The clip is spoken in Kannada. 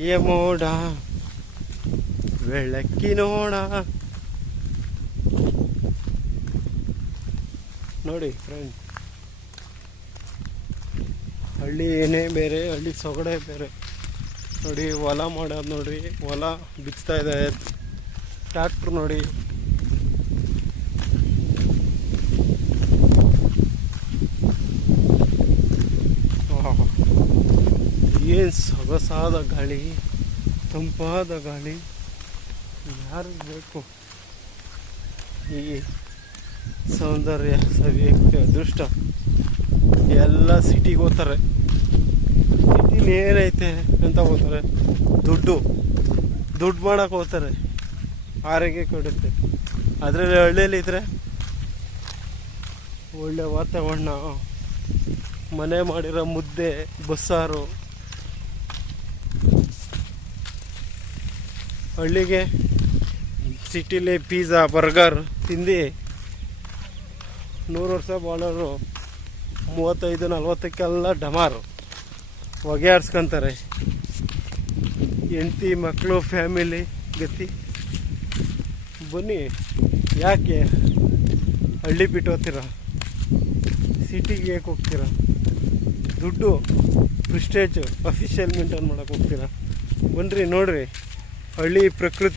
ಏ ಮೋಡ ಬೆಳಕಿನೋಣ ನೋಡಿ ಫ್ರೆಂಡ್, ಹಳ್ಳಿ ಏನೇ ಬೇರೆ, ಹಳ್ಳಿ ಸೊಗಡೆ ಬೇರೆ. ನೋಡಿ ಹೊಲ ಮಾಡೋದು, ನೋಡ್ರಿ ಹೊಲ ಬಿಚ್ತಾ ಇದೆ ಟ್ರ್ಯಾಕ್ಟ್ರ್ ನೋಡಿ. ಏನು ಸೊಗಸಾದ ಗಾಳಿ, ತಂಪಾದ ಗಾಳಿ. ಯಾರು ಬೇಕು ಈ ಸೌಂದರ್ಯ ಸವಿಯೋಕ್ಕೆ? ಅದೃಷ್ಟ. ಎಲ್ಲ ಸಿಟಿಗೆ ಹೋಗ್ತಾರೆ. ಸಿಟಿಲಿ ಏನೈತೆ ಅಂತ ಹೋಗ್ತಾರೆ? ದುಡ್ಡು ಮಾಡೋಕೆ ಹೋಗ್ತಾರೆ, ಆರೋಗ್ಯ ಕೊಡುತ್ತೆ. ಅದರಲ್ಲಿ ಹಳ್ಳಿಯಲ್ಲಿ ಇದ್ರೆ ಒಳ್ಳೆ ವಾತಾವರಣ, ಮನೆ ಮಾಡಿರೋ ಮುದ್ದೆ ಬಸ್ಸಾರು. ಹಳ್ಳಿಗೆ ಸಿಟಿಲಿ ಪಿಜ್ಜಾ ಬರ್ಗರ್ ತಿಂದು 100 ವರ್ಷ ಬಾಳೋರು 35-40ಕ್ಕೆಲ್ಲ ಡಮಾರು ಹೊಗೆ ಆರಿಸ್ಕೊಂತಾರೆ. ಹೆಂಡತಿ ಮಕ್ಕಳು ಫ್ಯಾಮಿಲಿ ಗತಿ. ಬನ್ನಿ, ಯಾಕೆ ಹಳ್ಳಿ ಬಿಟ್ಟು ಹೋಗ್ತೀರಾ? ಸಿಟಿಗೆ ಏಕೆ ಹೋಗ್ತೀರಾ? ದುಡ್ಡು, ಪ್ರಿಸ್ಟೇಜು, ಅಫಿಷಿಯಲ್ ಮೇಂಟೈನ್ ಮಾಡೋಕೆ ಹೋಗ್ತೀರಾ? ಬನ್ನಿರಿ, ನೋಡ್ರಿ ಹಳ್ಳಿ ಪ್ರಕೃತಿ.